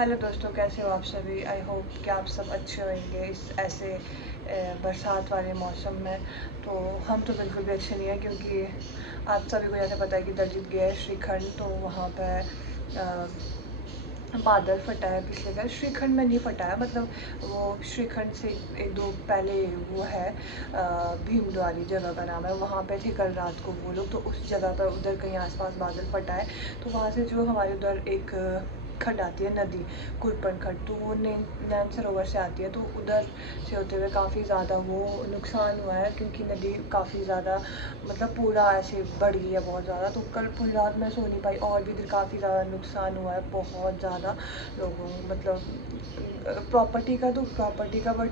Hello दोस्तों, कैसे हो आप सभी। आई होप कि आप सब अच्छे होंगे इस ऐसे बरसात वाले मौसम में। तो हम तो बिल्कुल भी अच्छे नहीं हैं, क्योंकि आप सभी को जैसे पता है कि दलजीत गया है श्रीखंड, तो वहाँ पर बादल फटा है पिछले कल। श्रीखंड में नहीं फटा है, मतलब वो श्रीखंड से एक दो पहले वो है भीमद्वारी जगह का नाम है, वहाँ पे थे कल रात को वो लोग। तो उस जगह पर उधर कहीं आसपास बादल फटा है, तो वहाँ से जो हमारे उधर एक खड्ड आती है नदी, कुरपन खड्ड, तो वो नैन सरोवर से आती है। तो उधर से होते हुए काफ़ी ज़्यादा वो नुकसान हुआ है, क्योंकि नदी काफ़ी ज़्यादा मतलब पूरा ऐसे बढ़ गई है बहुत ज़्यादा। तो कल पूरी रात मैं सो नहीं पाई, और भी इधर काफ़ी ज़्यादा नुकसान हुआ है बहुत ज़्यादा लोगों, मतलब प्रॉपर्टी का बट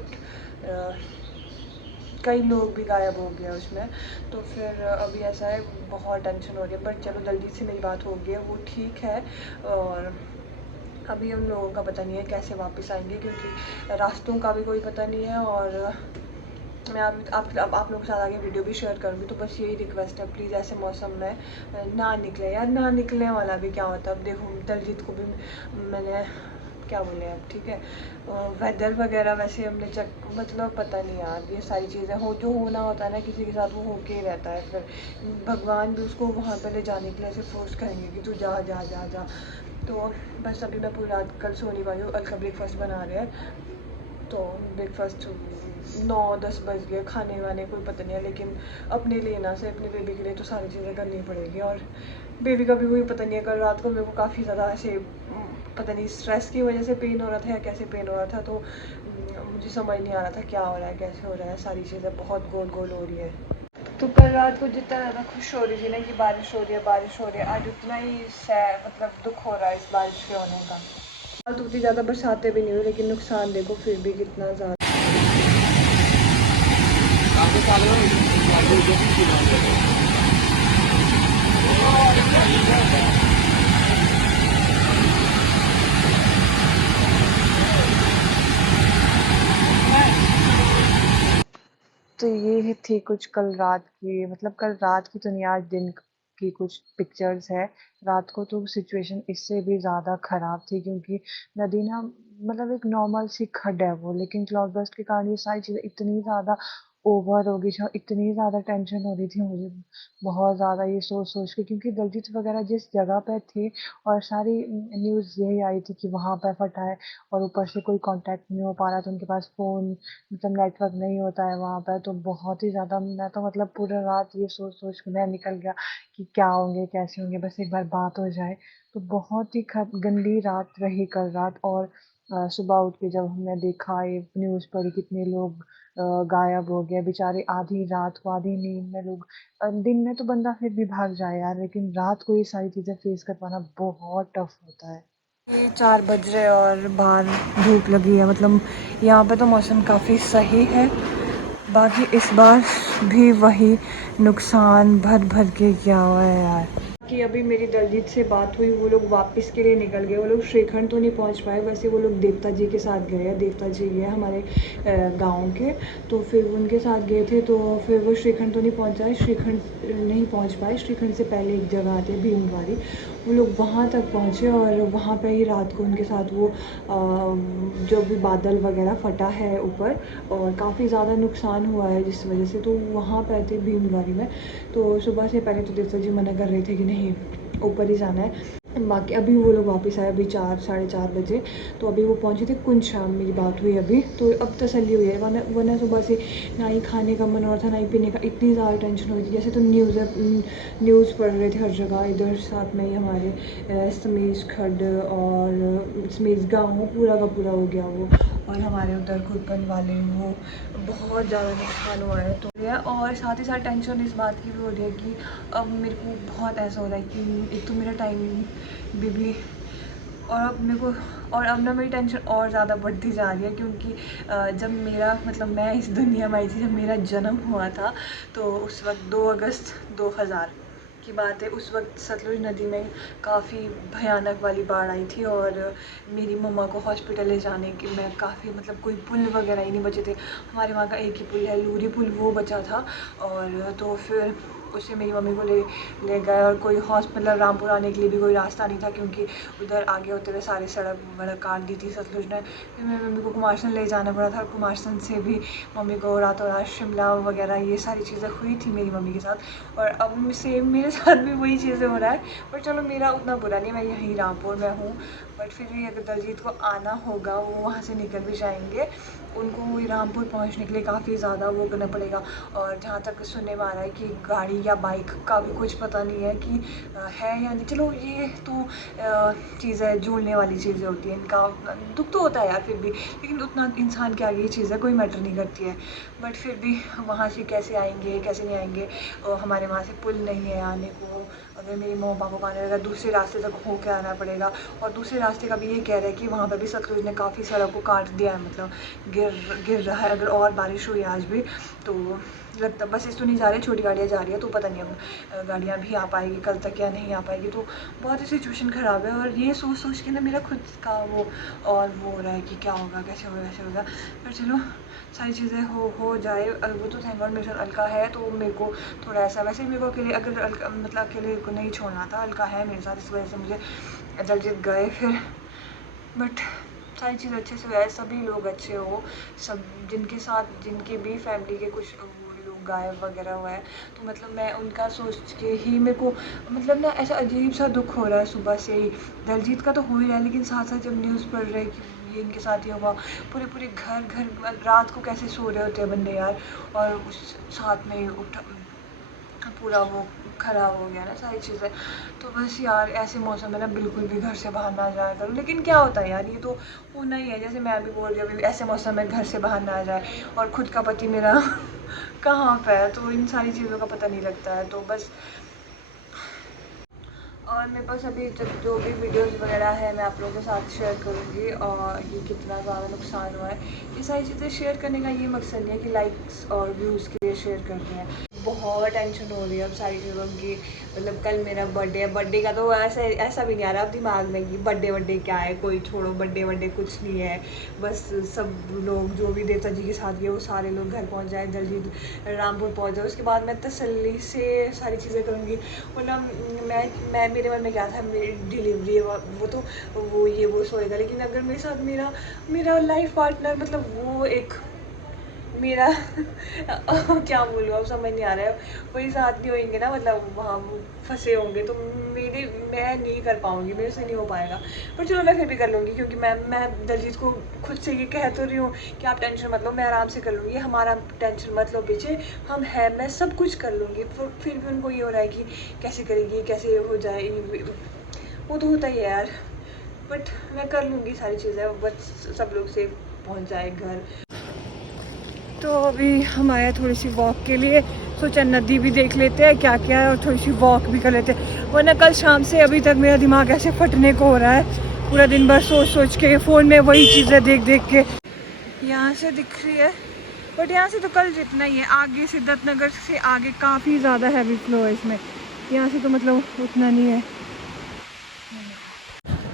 कई लोग भी गायब हो गए उसमें। तो फिर अभी ऐसा है, बहुत टेंशन हो रही है। बट चलो जल्दी से मेरी बात हो गई है, वो ठीक है। और अभी उन लोगों का पता नहीं है कैसे वापस आएंगे, क्योंकि रास्तों का भी कोई पता नहीं है। और मैं आप लोगों के साथ आगे वीडियो भी शेयर करूँगी। तो बस यही रिक्वेस्ट है, प्लीज़ ऐसे मौसम में ना निकले यार। ना निकलने वाला भी क्या होता है। अब देखो दलजीत को भी मैंने क्या बोले अब, ठीक है। वेदर वगैरह वैसे हमने चेक, मतलब पता नहीं यार, ये सारी चीज़ें हो जो होना होता है ना किसी के साथ, वो होके ही रहता है। फिर भगवान भी उसको वहाँ पे ले जाने के लिए ऐसे फोर्स करेंगे कि तू जा जा जा जा। तो बस अभी मैं पूरी रात कल सो नहीं पाई हूँ। अलका ब्रेकफास्ट बना रहे हैं, तो ब्रेकफास्ट 9-10 बज गए, खाने वाने कोई पता नहीं है। लेकिन अपने लिए ना से अपने बेबी के लिए तो सारी चीज़ें करनी पड़ेगी। और बेबी का भी कोई पता नहीं है। कल रात को मेरे को काफ़ी ज़्यादा ऐसे पता नहीं स्ट्रेस की वजह से पेन हो रहा था या कैसे पेन हो रहा था। तो मुझे समझ नहीं आ रहा था क्या हो रहा है, कैसे हो रहा है। सारी चीज़ें बहुत गोल गोल हो रही है। तो कल रात को जितना ज़्यादा खुश हो रही थी ना कि बारिश हो रही है बारिश हो रही है, आज उतना ही मतलब दुख हो रहा है इस बारिश के होने का। तो उतनी ज़्यादा बरसातें भी नहीं हुई, लेकिन नुकसान देखो फिर भी कितना ज़्यादा। तो ये थी कुछ कल रात की, मतलब कल रात की तो नहीं, आज दिन की कुछ पिक्चर्स है। रात को तो सिचुएशन इससे भी ज़्यादा ख़राब थी, क्योंकि नदी ना मतलब एक नॉर्मल सी खड्ड है वो, लेकिन क्लाउड बर्स्ट के कारण ये सारी चीज़ें इतनी ज़्यादा ओवर हो गई थी और इतनी ज़्यादा टेंशन हो रही थी मुझे बहुत ज़्यादा ये सोच सोच के, क्योंकि दलजीत वगैरह जिस जगह पे थे और सारी न्यूज़ यही आई थी कि वहाँ पर फटा है, और ऊपर से कोई कांटेक्ट नहीं हो पा रहा था उनके पास, फ़ोन मतलब नेटवर्क नहीं होता है वहाँ पर। तो बहुत ही ज़्यादा मैं तो मतलब पूरा रात ये सोच सोच के मैं निकल गया कि क्या होंगे कैसे होंगे, बस एक बार बात हो जाए। तो बहुत ही गंदी रात रही कल रात। और सुबह उठ के जब हमने देखा ये न्यूज़ पढ़ी, कितने लोग गायब हो गए बेचारे, आधी रात को आधी नींद में लोग। दिन में तो बंदा फिर भी भाग जाए यार, लेकिन रात को ये सारी चीज़ें फेस कर पाना बहुत टफ होता है। 4 बज रहे और बाहर धूप लगी है, मतलब यहाँ पे तो मौसम काफ़ी सही है। बाकी इस बार भी वही नुकसान भर भर के किया हुआ है यार। कि अभी मेरी दलजीत से बात हुई, वो लोग वापस के लिए निकल गए। वो लोग श्रीखंड तो नहीं पहुंच पाए, वैसे वो लोग देवता जी के साथ गए हैं। देवता जी है हमारे गांव के, तो फिर उनके साथ गए थे। तो फिर वो श्रीखंड तो नहीं पहुंचाए, श्रीखंड नहीं पहुंच पाए। श्रीखंड से पहले एक जगह आती है भीमद्वारी, वो लोग वहाँ तक पहुँचे और वहाँ पे ही रात को उनके साथ वो जो भी बादल वगैरह फटा है ऊपर, और काफ़ी ज़्यादा नुकसान हुआ है जिस वजह से। तो वहाँ पे थे भीमद्वारी में। तो सुबह से पहले तो देवता जी मना कर रहे थे कि नहीं ऊपर ही जाना है। बाकी अभी वो लोग वापस आए, अभी 4-4:30 बजे। तो अभी वो पहुँचे थे कुंज शाम, मेरी बात हुई अभी, तो अब तसल्ली हुई है। वरना सुबह से ना ही खाने का मन हो रहा था ना ही पीने का, इतनी ज़्यादा टेंशन हुई थी। जैसे तो न्यूज़ पढ़ रहे थे हर जगह, इधर साथ में ही हमारे समीज खड्ड और समीज गाँव पूरा का पूरा हो गया वो। और हमारे उधर खुरपन वाले वो बहुत ज़्यादा नुकसान हुआ है। तो और साथ ही साथ टेंशन इस बात की भी हो रही है कि अब मेरे को बहुत ऐसा हो रहा है कि एक तो मेरा टाइम भी और अब मेरे को, और अब ना मेरी टेंशन और ज़्यादा बढ़ती जा रही है, क्योंकि जब मेरा मतलब मैं इस दुनिया में आई थी, जब मेरा जन्म हुआ था, तो उस वक्त 2 अगस्त 2000 की बात है। उस वक्त सतलुज नदी में काफ़ी भयानक वाली बाढ़ आई थी, और मेरी मम्मा को हॉस्पिटल ले जाने के में काफ़ी मतलब कोई पुल वगैरह ही नहीं बचे थे। हमारे वहाँ का एक ही पुल है, लूरी पुल, वो बचा था। और तो फिर उससे मेरी मम्मी को ले गए और कोई मतलब रामपुर आने के लिए भी कोई रास्ता नहीं था क्योंकि उधर आगे होते हुए सारी सड़क वड़क काट दी थी सतलुज ने। फिर मेरी मम्मी को कुमारसैन ले जाना पड़ा था और कुमारसैन से भी मम्मी को रातों रात शिमला वगैरह ये सारी चीज़ें हुई थी मेरी मम्मी के साथ। और अब सेम मेरे साथ भी वही चीज़ें हो रहा है, पर चलो मेरा उतना बुरा नहीं, मैं यहीं रामपुर में हूँ। बट फिर भी अगर दलजीत को आना होगा, वो वहाँ से निकल भी जाएंगे, उनको रामपुर पहुँचने के लिए काफ़ी ज़्यादा वो करना पड़ेगा। और जहाँ तक सुनने में आ रहा है कि गाड़ी या बाइक का भी कुछ पता नहीं है कि है या नहीं। चलो ये तो चीज़ें जोड़ने वाली चीज़ें होती हैं, इनका दुख तो होता है यार फिर भी, लेकिन उतना इंसान के आगे ये चीज़ें कोई मैटर नहीं करती है। बट फिर भी वहाँ से कैसे आएंगे कैसे नहीं आएंगे, हमारे वहाँ से पुल नहीं है आने को। अगर मेरी मम्मी पापा को आने लगा दूसरे रास्ते तक हो के आना पड़ेगा। और दूसरे रास्ते का भी ये कह रहे हैं कि वहाँ पर भी सतलुज ने काफ़ी सड़क को काट दिया है, मतलब गिर रहा है। अगर और बारिश हुई आज भी तो लगता बसेस तो नहीं जा रही, छोटी गाड़ियाँ जा रही है, तो पता नहीं अब गाड़ियाँ भी आ पाएगी कल तक या नहीं आ पाएगी। तो बहुत ही सिचुएशन ख़राब है और ये सोच सोच के ना मेरा खुद का वो और वो हो रहा है कि क्या होगा कैसे होगा कैसे होगा। पर चलो सारी चीज़ें हो जाए। वो तो थैंक गॉड मेरे साथ अलका है, तो मेरे को थोड़ा ऐसा, वैसे मेरे को अकेले अगर मतलब अकेले को नहीं छोड़ना था, अलका है मेरे साथ, इस वजह से मुझे दलजीत गए फिर। बट सारी चीज़ अच्छे से हुआ है, सभी लोग अच्छे हो, सब जिनके साथ जिनके भी फैमिली के कुछ लोग गायब वगैरह हुआ है, तो मतलब मैं उनका सोच के ही मेरे को मतलब ना ऐसा अजीब सा दुख हो रहा है सुबह से ही। दलजीत का तो हो ही रहा है, लेकिन साथ साथ जब न्यूज़ पढ़ रहे हैं कि ये इनके साथ ही हुआ, पूरे पूरे घर रात को कैसे सो रहे होते हैं बंदे यार, और उस साथ में उठ पूरा वो ख़राब हो गया ना सारी चीज़ें। तो बस यार ऐसे मौसम में ना बिल्कुल भी घर से बाहर ना जाया करूँ, लेकिन क्या होता है यार, ये तो होना ही है। जैसे मैं अभी बोल रही हूँ अभी ऐसे मौसम में घर से बाहर ना जाए, और खुद का पति मेरा कहाँ पे है, तो इन सारी चीज़ों का पता नहीं लगता है। तो बस, और मेरे पास अभी तक जो भी वीडियोस वगैरह है मैं आप लोगों के साथ शेयर करूँगी, और ये कितना ज़्यादा नुकसान हुआ है, ये सारी चीज़ें शेयर करने का ये मकसद नहीं है कि लाइक्स और व्यूज़ के लिए शेयर कर रहे हैं। बहुत टेंशन हो रही है अब सारी चीज़ों की। मतलब कल मेरा बर्थडे है, बर्थडे का तो ऐसा भी नहीं आ रहा अब दिमाग में कि बर्थडे क्या है, कोई छोड़ो, बर्थडे कुछ नहीं है। बस सब लोग जो भी देवता जी के साथ गए वो सारे लोग घर पहुंच जाए, जल्दी रामपुर पहुंच जाए, उसके बाद मैं तसल्ली से सारी चीज़ें करूँगी। वरना मैं मेरे मन में क्या था, मेरी डिलीवरी है वो तो वो ये वो सोएगा, लेकिन अगर मेरे साथ मेरा मेरा लाइफ पार्टनर, मतलब वो एक मेरा क्या बोलूँ अब समझ नहीं आ रहा है, वही साथ नहीं होंगे ना, मतलब वहाँ वो फंसे होंगे, तो मैं नहीं कर पाऊँगी, मेरे से नहीं हो पाएगा। पर चलो मैं फिर भी कर लूँगी, क्योंकि मैं दलजीत को खुद से ये कह तो रही हूँ कि आप टेंशन मत लो, मैं आराम से कर लूँगी, हमारा टेंशन मत लो पीछे, हम हैं, मैं सब कुछ कर लूँगी। फिर भी उनको ये हो रहा है कि कैसे करेगी, कैसे हो जाए, वो तो होता ही है यार। बट मैं कर लूँगी सारी चीज़ें, बस सब लोग सेफ पहुँच जाए घर। तो अभी हम आए थोड़ी सी वॉक के लिए, सोचा नदी भी देख लेते हैं क्या क्या है और थोड़ी सी वॉक भी कर लेते हैं। वरना कल शाम से अभी तक मेरा दिमाग ऐसे फटने को हो रहा है, पूरा दिन भर सोच सोच के, फ़ोन में वही चीज़ें देख देख के। यहाँ से दिख रही है, बट यहाँ से तो कल जितना ही है, आगे सिद्धार्थ नगर से आगे काफ़ी ज़्यादा हैवी फ्लो है इसमें, यहाँ से तो मतलब उतना नहीं है।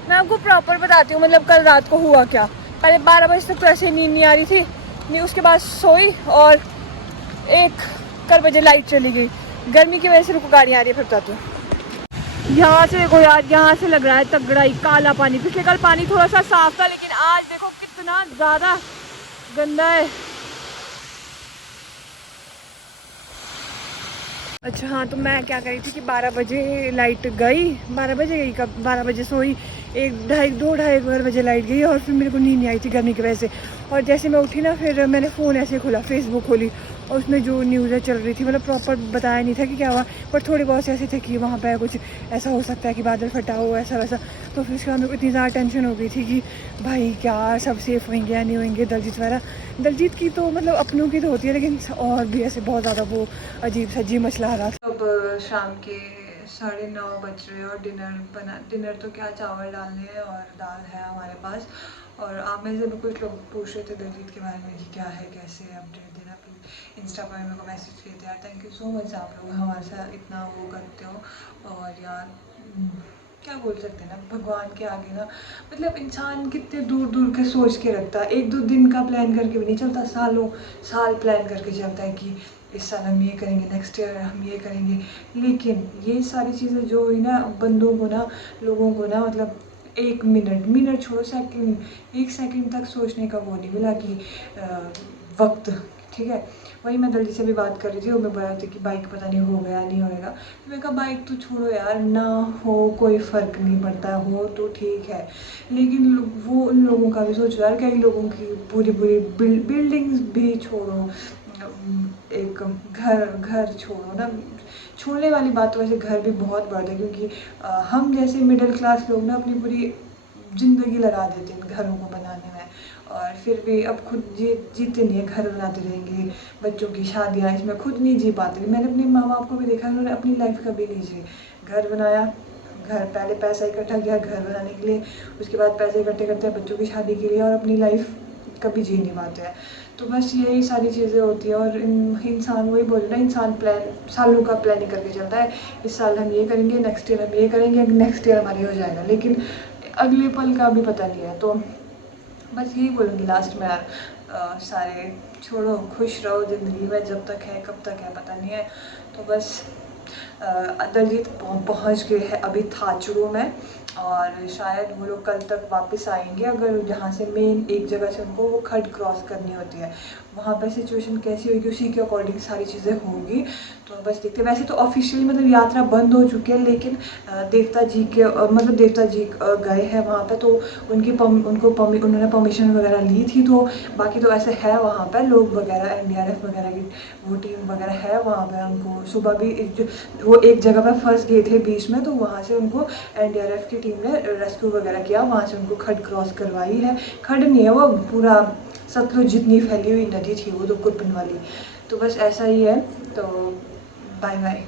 मैं आपको प्रॉपर बताती हूँ मतलब कल रात को हुआ क्या। पहले 12 बजे तक तो ऐसे नींद नहीं आ रही थी, नहीं उसके बाद सोई, और 1 बजे लाइट चली गई, गर्मी की वजह से। रुको गाड़ी आ रही है फिर बताती हूँ। यहाँ से देखो यार, यहाँ से लग रहा है तगड़ा ही काला पानी। पिछले कल पानी थोड़ा सा साफ था, लेकिन आज देखो कितना ज़्यादा गंदा है। अच्छा हाँ, तो मैं क्या करी थी कि 12 बजे लाइट गई, 12 बजे गई, कब 12 बजे सोई, 1 ढाई 2 ढाई बजे लाइट गई, और फिर मेरे को नींद नहीं आई थी गर्मी की वजह से। और जैसे मैं उठी ना, फिर मैंने फ़ोन ऐसे खोला, फेसबुक खोली, और उसमें जो न्यूज़ें चल रही थी, मतलब प्रॉपर बताया नहीं था कि क्या हुआ, पर थोड़े बहुत ऐसे थे कि वहाँ पर कुछ ऐसा हो सकता है कि बादल फटा हो, ऐसा वैसा। तो फिर उसके बाद मेरे को इतनी ज़्यादा टेंशन हो गई थी कि भाई क्या सब सेफ़ होंगे या नहीं होंगे। दलजीत की तो मतलब अपनों की तो होती है, लेकिन और भी ऐसे बहुत ज़्यादा वो अजीब सा जी मचला रहा था। अब शाम के 9:30 बज रहे हैं और डिनर तो क्या, चावल डालने हैं और दाल है हमारे पास। और आप में से भी कुछ लोग पूछ रहे थे दलजीत के बारे में कि क्या है कैसे है, अपडेट देना प्लीज़। इंस्टा पर मेरे को मैसेज किए थे यार, थैंक यू सो मच, आप लोग हमारे साथ इतना वो करते हो। और यार क्या बोल सकते हैं ना, भगवान के आगे ना, मतलब इंसान कितने दूर दूर के सोच के रखता है, 1-2 दिन का प्लान करके भी नहीं चलता, सालों साल प्लान करके चलता है कि इस साल हम ये करेंगे, नेक्स्ट ईयर हम ये करेंगे। लेकिन ये सारी चीज़ें जो हुई ना, बंदों को ना, लोगों को ना, मतलब 1 मिनट छोड़ो, सेकंड, 1 सेकंड तक सोचने का वो नहीं मिला कि वक्त, ठीक है। वही मैं दर्जी से भी बात कर रही थी, वो मैं बोल रही थी कि बाइक पता नहीं हो गया नहीं होएगा। तो मैंने कहा बाइक तो छोड़ो यार, ना हो कोई फ़र्क नहीं पड़ता, हो तो ठीक है, लेकिन वो उन लोगों का भी सोचो यार, कई लोगों की पूरी पूरी बिल्डिंग्स भी छोड़ो, एक घर घर छोड़ो ना, छोड़ने वाली बात तो वैसे घर भी बहुत बढ़ है, क्योंकि हम जैसे मिडिल क्लास लोग ना अपनी पूरी ज़िंदगी लगा देते हैं इन घरों को बनाने में, और फिर भी अब खुद जीते नहीं है, घर बनाते रहेंगे, बच्चों की शादियाँ, इसमें खुद नहीं जी पाते। मैंने अपने माँ बाप को भी देखा, उन्होंने अपनी लाइफ कभी नहीं जी, घर बनाया, घर पहले पैसा इकट्ठा किया घर बनाने के लिए, उसके बाद पैसे इकट्ठे करते हैं बच्चों की शादी के लिए, और अपनी लाइफ कभी जी नहीं पाते हैं। तो बस यही सारी चीज़ें होती हैं, और इंसान वही बोल रहा है, इंसान प्लान सालों का प्लानिंग करके चलता है, इस साल हम ये करेंगे, नेक्स्ट ईयर हम ये करेंगे, नेक्स्ट ईयर हमारे हो जाएगा, लेकिन अगले पल का भी पता नहीं है। तो बस यही बोलूँगी लास्ट में यार, सारे छोड़ो, खुश रहो ज़िंदगी में, जब तक है कब तक है पता नहीं है। तो बस दलजीत पहुँच गए हैं अभी थाचुरू में, और शायद वो लोग कल तक वापस आएंगे, अगर जहाँ से मेन एक जगह से उनको वो खड क्रॉस करनी होती है, वहाँ पे सिचुएशन कैसी होगी उसी के अकॉर्डिंग सारी चीज़ें होंगी। तो बस देखते हैं, वैसे तो ऑफिशियली मतलब यात्रा बंद हो चुकी है, लेकिन देवता जी के मतलब देवता जी गए हैं वहाँ पे, तो उन्होंने परमिशन वगैरह ली थी, तो बाकी तो ऐसे है वहाँ पे लोग वगैरह, एनडीआरएफ वगैरह की वो टीम वगैरह है वहाँ पे। उनको सुबह भी वो एक जगह पे फंस गए थे बीच में, तो वहाँ से उनको एनडीआरएफ की टीम ने रेस्क्यू वगैरह किया, वहाँ से उनको खड क्रॉस करवाई है। खड नहीं है वो, पूरा सतलुज जितनी फैली हुई नदी थी वो तो कुर्पन वाली। तो बस ऐसा ही है, तो बाय बाय।